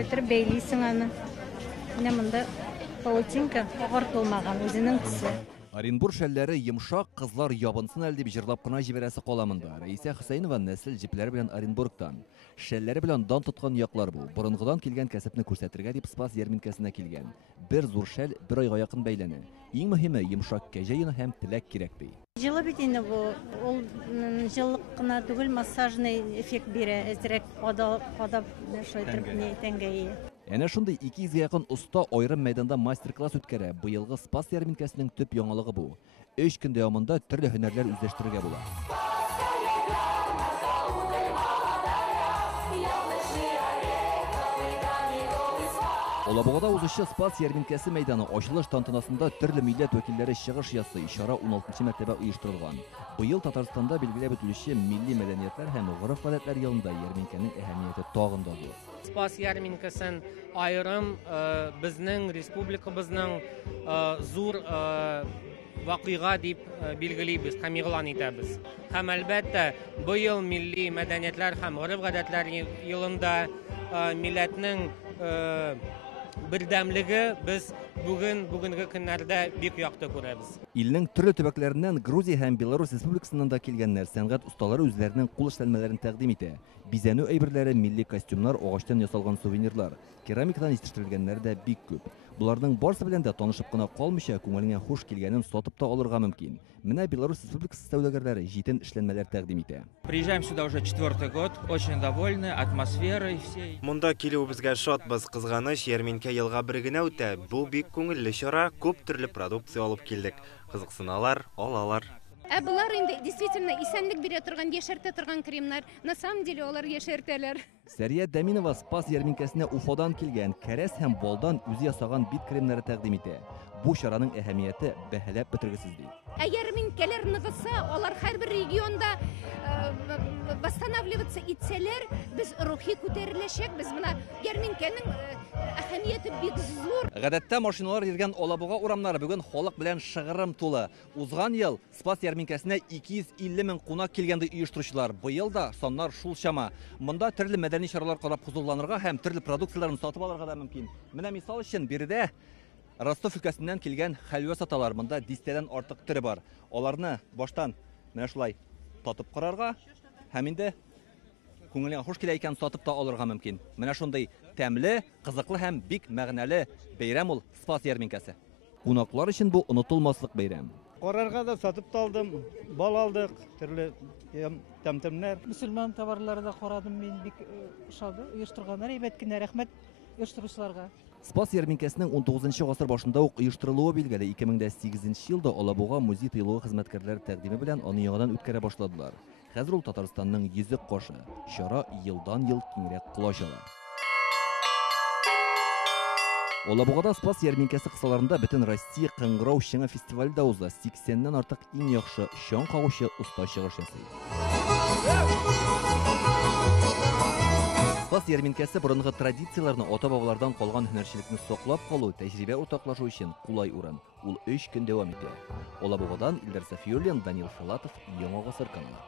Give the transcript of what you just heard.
шайтыр бәйлейсің аны. Менә монда паутинка агартылмаган үзенең төсе. Оренбур шәлләре йомшак, кызлар ябынсын әле дип җырлап кына җибәрәсе каламында. Раиса Хөсәйнова нәсел җепләре белән Оренбургтан. Шәлләре белән дан тоткан яклар бу. Борынгыдан килгән кәсепне күрсәтергә дип Спас ярминкәсенә килгән. Бер зур шәл бер айга якын бәйләнә. Иң мөһиме йомшак кәҗә йоны һәм теләк кирәк бит. Җылы бит инде бу. Ул җыллык кына түгел, массажный эффект бирә. Әзрәк кадап шайтыр тәнгәе. Әнә шундый 200-гә якын оста айрым мәйданда мастер-класс үткәрә. Быелгы Спас ярминкәсенең төп яңалыгы бу. 3 көн дәвамында төрле һөнәрләр үзләштерергә була. Олабугада узучы Спас ярминкәсе мәйданы ачылыш тантанасында төрле милләт вәкилләре чыгыш ясый. Чара 16-нчы мәртәбә оештырылган. Быел Татарстанда билгеләп үтелүче милли мәдәниятләр һәм гореф-гадәтләр елында ярминкәнең әһәмияте тагын да зур. Спас ярминкәсен айрым безнең республикабызның зур вакыйга дип билгелибез һәм игълан итәбез. Һәм әлбәттә быел милли мәдәниятләр һәм гореф-гадәтләр елында милләтнең бердәмлеге без бүгенге көннәрдә бик якты күрәбез. Илнең төрле төбәкләреннән Грузия һәм Беларусь республикасыннан да килгәннәр сәнгать осталары үзләренең кул эшләнмәләрен тәкъдим итә. Бизәнү әйберләре, милли костюмнар, агачтан ясалган сувенирлар, керамикадан җитештерелгәннәр дә бик күп. Буларның барысы белән дә танышып кына калмыйча, күңелеңә хуш килгәнен сатып та алырга мөмкин. Менә Беларусь республикасы сәүдәгәрләре җитен эшләнмәләр тәкъдим итә. Приезжаем сюда уже 4-й год, очень довольны атмосферой всей. Монда килүебезгә шатбыз, кызганыч, ярминкә елга бер генә үтә. Бу бик күңелле чара, күп төрле продукция алып килдек. Кызыксыналар, алалар. Булар инде действительно исәнлек бирә торган, яшәртә торган кремнар. На самом деле алар яшәртәләр. Сәрия Дәминова Спас ярминкәсенә Уфадан килгән кәрәс һәм балдан үзе ясаган бит кремнары тәкъдим итә. Бу чараның әһәмияте бәһаләп бетергесез ди. Ярминкәләр ныгыса, алар һәрбер регионда восстанавливаться итсәләр, без рухи күтәреләчәкбез. Менә ярминкәнең әһәмияте бик зур. Гадәттә машиналар йөргән Алабуга урамнары бүген халык белән шыгырым тулы. Узган ел Спас ярминкәсенә 250 мең кунак килгәнде оештыручылар. Быел да саннар шул чама. Монда төрле мәдәни чаралар карап хузурланырга һәм төрле продукцияләрне сатып алырга да мөмкин. Менә мисал өчен биредә Ростов өлкәсеннән килгән хәлвә саталар. Монда 10-тән артык төре бар. Аларны баштан менә шулай татып карарга һәм инде күңелеңә хуш килә икән сатып та алырга мөмкин. Менә шундый тәмле, кызыклы һәм бик мәгънәле бәйрәм ул Спас ярминкәсе. Кунаклар өчен бу онытылмаслык бәйрәм. Карарга да сатып та алдым, бал алдык, төрле тәмтемнәр. Мөселман товарлары да карадым, мен бик ошады. Оештырганнар әйбәт кенә, рәхмәт оештыручыларга. Спас ярминкәсенең 19-нчы гасыр башында ук оештырылуы билгеле. 2008 елда Алабуга музей тыелуы хезмәткәрләре тәкъдиме белән аны яңадан үткәрә башладылар. Хәзер ул Татарстанның йөзек кашы. Чара елдан-ел киңрәк колач ала. Алабугада Спас ярминкәсе кысаларында бөтен Россия кыңгырау шыңы фестивале да узды. 80-ннән артык иң яхшы чаң кагучы уста чыгыш ясый. Спас ярминкәсе борынгы традицияларны ата-бабалардан калган һөнәрчелекне саклап калу, тәҗрибә уртаклашу өчен кулай урын. Ул 3 көн дәвам итә. Алабугадан Илдар Сафиуллин, Данил Филатов, Яңа гасыр каналы.